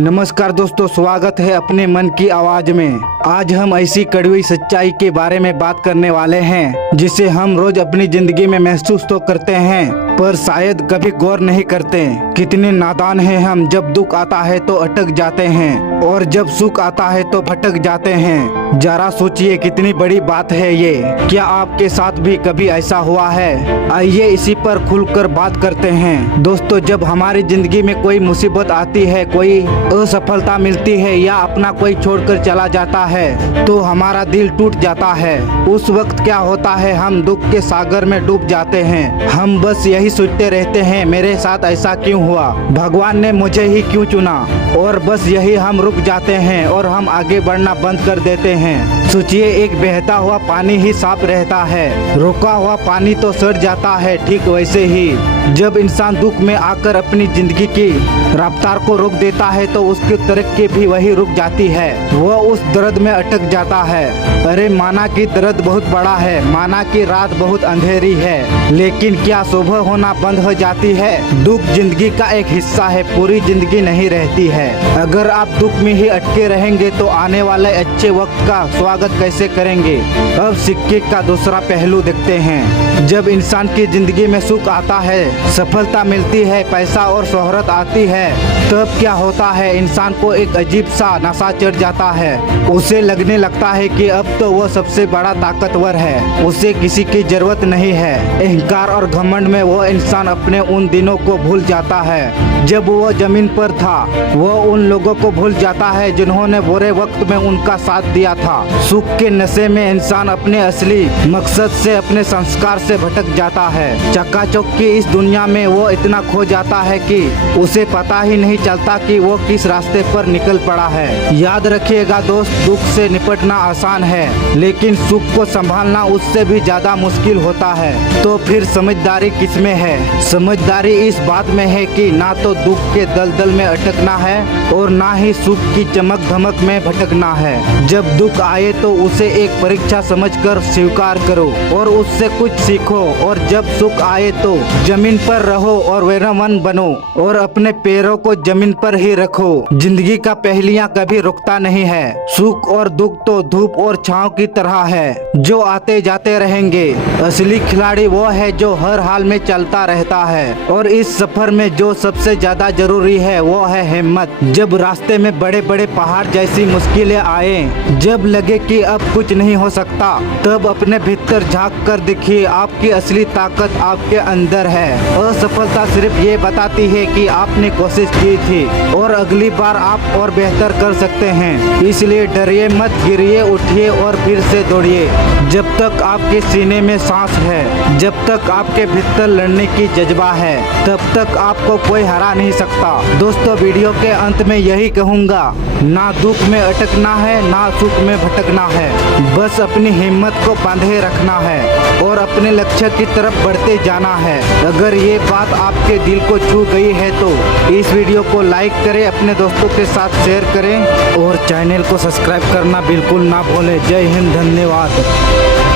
नमस्कार दोस्तों, स्वागत है अपने मन की आवाज में। आज हम ऐसी कड़वी सच्चाई के बारे में बात करने वाले हैं जिसे हम रोज अपनी जिंदगी में महसूस तो करते हैं पर शायद कभी गौर नहीं करते। कितने नादान हैं हम, जब दुख आता है तो अटक जाते हैं और जब सुख आता है तो भटक जाते हैं। जरा सोचिए कितनी बड़ी बात है ये। क्या आपके साथ भी कभी ऐसा हुआ है? आइए इसी पर खुलकर बात करते हैं। दोस्तों, जब हमारी जिंदगी में कोई मुसीबत आती है, कोई असफलता मिलती है या अपना कोई छोड़कर चला जाता है तो हमारा दिल टूट जाता है। उस वक्त क्या होता है, हम दुख के सागर में डूब जाते हैं। हम बस यही सोचते रहते हैं, मेरे साथ ऐसा क्यों हुआ, भगवान ने मुझे ही क्यों चुना, और बस यही हम रुक जाते हैं और हम आगे बढ़ना बंद कर देते हैं। सोचिए, एक बहता हुआ पानी ही साफ रहता है, रुका हुआ पानी तो सड़ जाता है। ठीक वैसे ही जब इंसान दुख में आकर अपनी जिंदगी की रफ्तार को रोक देता है तो उसकी तरक्की भी वही रुक जाती है, वह उस दर्द में अटक जाता है। अरे माना कि दर्द बहुत बड़ा है, माना कि रात बहुत अंधेरी है, लेकिन क्या सुबह होना बंद हो जाती है? दुख जिंदगी का एक हिस्सा है, पूरी जिंदगी नहीं रहती है। अगर आप दुख में ही अटके रहेंगे तो आने वाले अच्छे वक्त का स्वागत कैसे करेंगे? अब सिक्के का दूसरा पहलू देखते हैं। जब इंसान की जिंदगी में सुख आता है, सफलता मिलती है, पैसा और शोहरत आती है, तब क्या होता है, इंसान को एक अजीब सा नशा चढ़ जाता है। उसे लगने लगता है कि अब तो वह सबसे बड़ा ताकतवर है, उसे किसी की जरूरत नहीं है। अहंकार और घमंड में वह इंसान अपने उन दिनों को भूल जाता है जब वह जमीन पर था। वह उन लोगों को भूल जाता है जिन्होंने बुरे वक्त में उनका साथ दिया था। सुख के नशे में इंसान अपने असली मकसद से, अपने संस्कार से भटक जाता है। चकाचौंध की इस दुनिया में वो इतना खो जाता है कि उसे पता ही नहीं चलता कि वो किस रास्ते पर निकल पड़ा है। याद रखिएगा दोस्त, दुख से निपटना आसान है, लेकिन सुख को संभालना उससे भी ज्यादा मुश्किल होता है। तो फिर समझदारी किसमें है? समझदारी इस बात में है कि ना तो दुख के दलदल में अटकना है और ना ही सुख की चमक धमक में भटकना है। जब दुख आए तो उसे एक परीक्षा समझकर स्वीकार करो और उससे कुछ सीखो, और जब सुख आए तो जमीन पर रहो और वीरवन बनो और अपने पैरों को जमीन पर ही रखो। जिंदगी का पहेलियां कभी रुकता नहीं है। सुख और दुख तो धूप और छांव की तरह है, जो आते जाते रहेंगे। असली खिलाड़ी वो है जो हर हाल में चलता रहता है, और इस सफर में जो सबसे ज्यादा जरूरी है वो है हिम्मत। जब रास्ते में बड़े बड़े पहाड़ जैसी मुश्किलें आए, जब लगे कि अब कुछ नहीं हो सकता, तब अपने भीतर झांक कर देखिए, आपकी असली ताकत आपके अंदर है। असफलता सिर्फ ये बताती है कि आपने कोशिश की थी और अगली बार आप और बेहतर कर सकते हैं। इसलिए डरिए मत, गिरिए, उठिए और फिर से दौड़िए। जब तक आपके सीने में सांस है, जब तक आपके भीतर लड़ने की जज्बा है, तब तक आपको कोई हरा नहीं सकता। दोस्तों, वीडियो के अंत में यही कहूँगा, ना दुख में अटकना है, ना सुख में भटकना है। बस अपनी हिम्मत को बांधे रखना है और अपने लक्ष्य की तरफ बढ़ते जाना है। अगर ये बात आपके दिल को छू गई है तो इस वीडियो को लाइक करें, अपने दोस्तों के साथ शेयर करें और चैनल को सब्सक्राइब करना बिल्कुल ना भूलें। जय हिंद, धन्यवाद।